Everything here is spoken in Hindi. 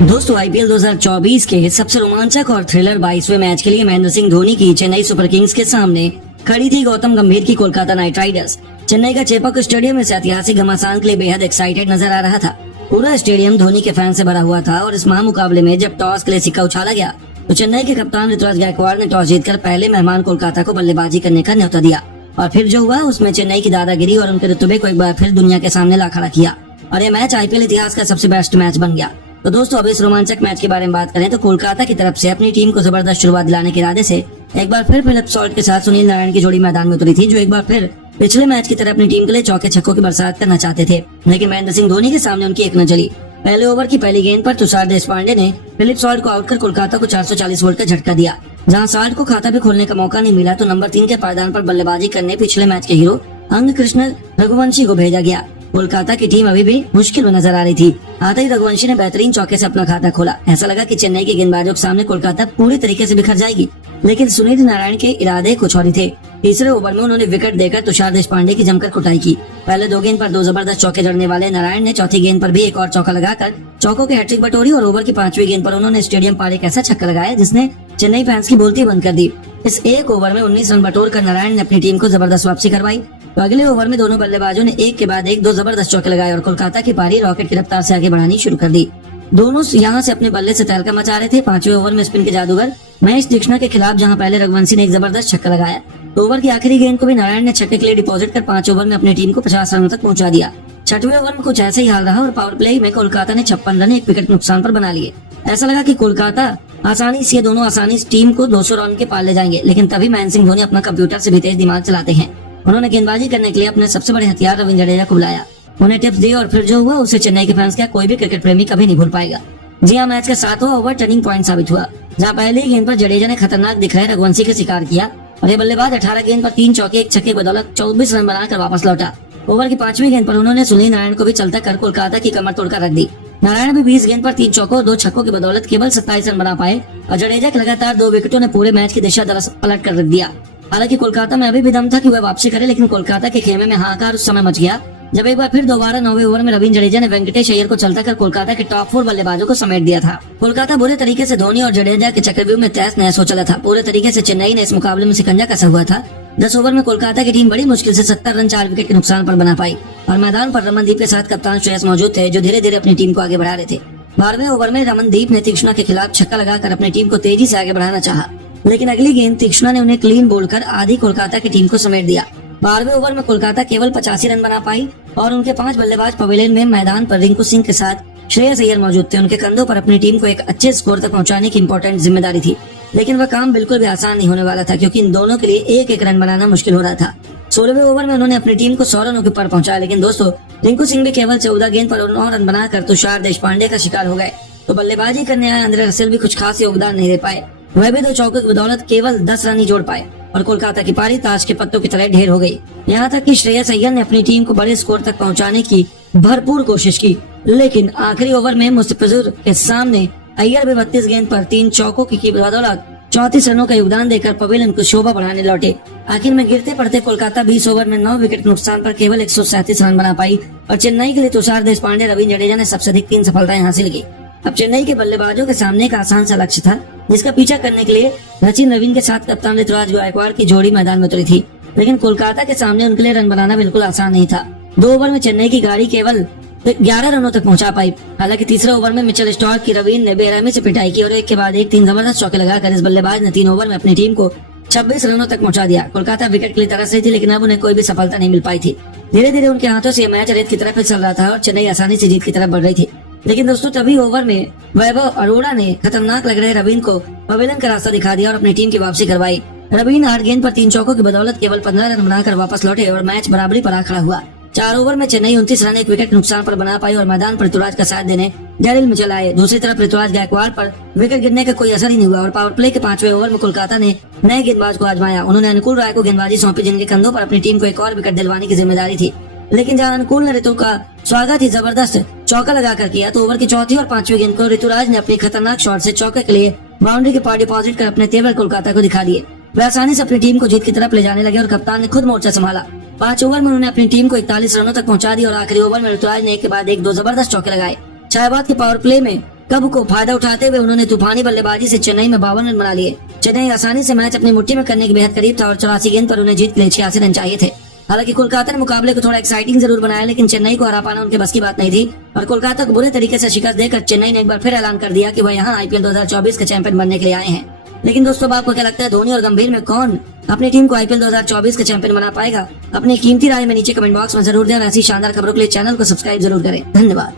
दोस्तों आईपीएल 2024 के सबसे रोमांचक और थ्रिलर 22वें मैच के लिए महेंद्र सिंह धोनी की चेन्नई सुपर किंग्स के सामने खड़ी थी गौतम गंभीर की कोलकाता नाइट राइडर्स। चेन्नई का चेपॉक स्टेडियम इस ऐतिहासिक घमासान के लिए बेहद एक्साइटेड नजर आ रहा था। पूरा स्टेडियम धोनी के फैन से भरा हुआ था और इस महामुकाबले में जब टॉस के लिए सिक्का उछाला गया तो चेन्नई के कप्तान ऋतुराज गायकवाड़ ने टॉस जीतकर पहले मेहमान कोलकाता को बल्लेबाजी करने का न्योता दिया और फिर जो हुआ उसमें चेन्नई की दादागिरी और उनके रुतबे को एक बार फिर दुनिया के सामने ला खड़ा किया और ये मैच आईपीएल इतिहास का सबसे बेस्ट मैच बन गया। तो दोस्तों अब इस रोमांचक मैच के बारे में बात करें तो कोलकाता की तरफ से अपनी टीम को जबरदस्त शुरुआत दिलाने के इरादे से एक बार फिर फिलिप सॉल्ट के साथ सुनील नारायण की जोड़ी मैदान में उतरी थी, जो एक बार फिर पिछले मैच की तरह अपनी टीम के लिए चौके छक्कों की बरसात करना चाहते थे। लेकिन महेंद्र सिंह धोनी के सामने उनकी एक न चली। पहले ओवर की पहली गेंद पर तुषार देशपांडे ने फिलिप सॉल्ट को आउट कर कोलकाता को 440 वोल्ट का झटका दिया। जहां सॉल्ट को खाता भी खोलने का मौका नहीं मिला तो नंबर 3 के पायदान पर बल्लेबाजी करने पिछले मैच के हीरो अंग कृष्ण रघुवंशी को भेजा गया। कोलकाता की टीम अभी भी मुश्किल में नजर आ रही थी। आते ही रघुवंशी ने बेहतरीन चौके से अपना खाता खोला। ऐसा लगा कि चेन्नई के गेंदबाजों के सामने कोलकाता पूरी तरीके से बिखर जाएगी, लेकिन सुनील नारायण के इरादे कुछ और ही थे। तीसरे ओवर में उन्होंने विकेट देकर तुषार देशपांडे की जमकर कुटाई की। पहले 2 गेंद पर 2 जबरदस्त चौके जड़ने वाले नारायण ने चौथी गेंद पर भी एक और चौका लगाकर चौकों की हैट्रिक बटोरी और ओवर की 5वीं गेंद पर उन्होंने स्टेडियम पार एक ऐसा छक्का लगाया जिसने चेन्नई फैंस की बोलती बंद कर दी। इस एक ओवर में 19 रन बटोर कर नारायण ने अपनी टीम को जबरदस्त वापसी करवाई। तो अगले ओवर में दोनों बल्लेबाजों ने एक के बाद एक 2 जबरदस्त चौके लगाए और कोलकाता की पारी रॉकेट की रफ्तार से आगे बढ़ानी शुरू कर दी। दोनों यहाँ से अपने बल्ले से तहलका मचा रहे थे। 5वें ओवर में स्पिन के जादूगर महेश दीक्षित के खिलाफ जहाँ पहले रघुवंशी ने एक जबरदस्त छक्का लगाया तो ओवर की आखिरी गेंद को भी नारायण ने छक्के के लिए डिपॉजिट कर 5 ओवर में अपनी टीम को 50 रनों तक पहुंचा दिया। 6वें ओवर में कुछ ऐसे ही हाल रहा और पावर प्ले में कोलकाता ने 56 रन 1 विकेट नुकसान पर बना लिए। ऐसा लगा कि कोलकाता आसानी से दोनों आसानी से टीम को 200 रन के पार ले जाएंगे, लेकिन तभी महेंद्र सिंह धोनी अपना कंप्यूटर से भी तेज दिमाग चलाते हैं। उन्होंने गेंदबाजी करने के लिए अपने सबसे बड़े हथियार रविंद्र जडेजा को बुलाया, उन्हें टिप्स दी और फिर जो हुआ उसे चेन्नई के फैंस क्या कोई भी क्रिकेट प्रेमी कभी नहीं भूल पाएगा। जी हाँ, मैच का 7वां ओवर टर्निंग पॉइंट साबित हुआ, जहाँ पहले ही गेंद पर जडेजा ने खतरनाक दिख रहे रघुवंशी का शिकार किया और ये बल्लेबाज 18 गेंद पर 3 चौके 1 छक्के बदौलत 24 रन बनाकर वापस लौटा। ओवर की 5वीं गेंद पर उन्होंने सुनील नारायण को भी चलता कर कोलकाता की कमर तोड़कर रख दी। नारायण भी 20 गेंद पर 3 चौकों और 2 छक्कों की बदौलत केवल 27 रन बना पाए और जडेजा के लगातार 2 विकेटों ने पूरे मैच की दिशा दरअसल पलट कर रख दिया। हालांकि कोलकाता में अभी भी दम था कि वह वापसी करे, लेकिन कोलकाता के खेमे में हाहाकार उस समय मच गया जब एक बार फिर दोबारा 9वें ओवर में रविंद्र जडेजा ने वेंकटेश अय्यर को चलता कर कोलकाता के टॉप 4 बल्लेबाजों को समेट दिया था। कोलकाता बुरे तरीके से धोनी और जडेजा के चक्रव्यूह में तहस नहस हो चला था। पूरे तरीके से चेन्नई ने इस मुकाबले में शिकंजा कसा हुआ था। 10 ओवर में कोलकाता की टीम बड़ी मुश्किल से 70 रन 4 विकेट के नुकसान पर बना पाई और मैदान पर रमनदीप के साथ कप्तान श्रेयस मौजूद थे, जो धीरे धीरे अपनी टीम को आगे बढ़ा रहे थे। 12वें ओवर में रमनदीप ने तीक्ष्णा के खिलाफ छक्का लगाकर अपनी टीम को तेजी से आगे बढ़ाना चाहा, लेकिन अगली गेंद तीक्ष्णा ने उन्हें क्लीन बोल्ड कर आधी कोलकाता की टीम को समेट दिया। 12वें ओवर में कोलकाता केवल 85 रन बना पाई और उनके 5 बल्लेबाज पवेलियन में मैदान पर रिंकू सिंह के साथ श्रेयस अय्यर मौजूद थे। उनके कंधों पर अपनी टीम को एक अच्छे स्कोर तक पहुंचाने की इंपॉर्टेंट जिम्मेदारी थी, लेकिन वह काम बिल्कुल भी आसान नहीं होने वाला था क्योंकि इन दोनों के लिए एक एक रन बनाना मुश्किल हो रहा था। 16वें ओवर में उन्होंने अपनी टीम को 100 रनों के पर पहुंचाया, लेकिन दोस्तों रिंकू सिंह भी केवल 14 गेंद पर 9 रन बनाकर तुषार देशपांडे का शिकार हो गए। तो बल्लेबाजी करने आए अंद्रे रसेल भी कुछ खास योगदान नहीं दे पाए। वह भी 2 चौकों की बदौलत केवल 10 रन ही जोड़ पाए और कोलकाता की पारी ताश के पत्तों की तरह ढेर हो गई। यहाँ तक कि श्रेयस अय्यर ने अपनी टीम को बड़े स्कोर तक पहुंचाने की भरपूर कोशिश की, लेकिन आखिरी ओवर में मुस्तफिजुर के सामने अय्यर भी 32 गेंद पर 3 चौकों की बदौलत 34 रनों का योगदान देकर पवेलियन को शोभा बढ़ाने लौटे। आखिर में गिरते पड़ते कोलकाता 20 ओवर में 9 विकेट नुकसान पर केवल 137 रन बना पाई और चेन्नई के लिए तुषार देशपांडे रविंद्र जडेजा ने सबसे अधिक 3 सफलताएं हासिल की। अब चेन्नई के बल्लेबाजों के सामने एक आसान सा लक्ष्य था, जिसका पीछा करने के लिए सचिन नवीन के साथ कप्तान ऋतुराज गायकवाड़ की जोड़ी मैदान में उतरी थी, लेकिन कोलकाता के सामने उनके लिए रन बनाना बिल्कुल आसान नहीं था। 2 ओवर में चेन्नई की गाड़ी केवल 11 रनों तक पहुंचा पाई। हालांकि तीसरे ओवर में मिचेल स्टार्क की रवीन ने बेरहमी से पिटाई की और एक के बाद एक 3 जबरदस्त चौके लगाकर इस बल्लेबाज ने 3 ओवर में अपनी टीम को 26 रनों तक पहुंचा दिया। कोलकाता विकेट के लिए तरस रही थी, लेकिन अब उन्हें कोई भी सफलता नहीं मिल पाई थी। धीरे धीरे उनके हाथों से मैच रेत की तरफ चल रहा था और चेन्नई आसानी से जीत की तरफ बढ़ रही थी। लेकिन दोस्तों तभी ओवर में वैभव अरोड़ा ने खतरनाक लग रहे रवीन को पवेलियन का रास्ता दिखा दिया और अपनी टीम की वापसी करवाई। रवीन 8 गेंद पर 3 चौकों की बदौलत केवल 15 रन बनाकर वापस लौटे और मैच बराबरी पर आ खड़ा हुआ। 4 ओवर में चेन्नई 29 रन 1 विकेट नुकसान पर बना पाई और मैदान पर ऋतुराज का साथ देने डेरिल मिचेल आए। दूसरी तरफ ऋतुराज गायकवाड़ पर विकेट गिरने का कोई असर ही नहीं हुआ और पावर प्ले के 5वें ओवर में कोलकाता ने नए गेंदबाज को आजमाया। उन्होंने अनुकूल राय को गेंदबाजी सौंपी, जिनके कंधों पर अपनी टीम को एक और विकेट दिलवाने की जिम्मेदारी थी। लेकिन जहां अनुकूल ने ऋतु का स्वागत ही जबरदस्त चौका लगाकर किया तो ओवर की 4थी और 5वीं गेंद को ऋतुराज ने अपनी खतरनाक शॉट से चौके के लिए बाउंड्री के पार डिपॉजिट कर अपने तेवर कोलकाता को दिखा दिए। वे आसानी से अपनी टीम को जीत की तरफ ले जाने लगे और कप्तान ने खुद मोर्चा संभाला। 5 ओवर में उन्होंने अपनी टीम को 41 रनों तक पहुंचा दिया और आखिरी ओवर में ऋतुराज ने एक के बाद एक 2 जबरदस्त चौके लगाए। शाहबाद के पावर प्ले में कब को फायदा उठाते हुए उन्होंने तूफानी बल्लेबाजी से चेन्नई में 52 रन बना लिए। चेन्नई आसानी से मैच अपनी मुट्ठी में करने के बेहद करीब था और 84 गेंद पर उन्हें जीत के लिए 86 रन चाहिए थे। हालांकि कोलकाता ने मुकाबले को थोड़ा एक्साइटिंग जरूर बनाया, लेकिन चेन्नई को हरा पाना उनके बस की बात नहीं थी और कोलकाता को बुरे तरीके से शिकस्त देकर चेन्नई ने एक बार फिर ऐलान कर दिया कि वह यहाँ IPL 2024 के चैंपियन बनने के लिए आए हैं। लेकिन दोस्तों, अब आपको क्या लगता है, धोनी और गंभीर में कौन अपनी टीम को IPL 2024 के चैंपियन बना पाएगा? अपनी कीमती राय में नीचे कमेंट बॉक्स में जरूर दें और ऐसी शानदार खबरों के लिए चैनल को सब्सक्राइब जरूर करें। धन्यवाद।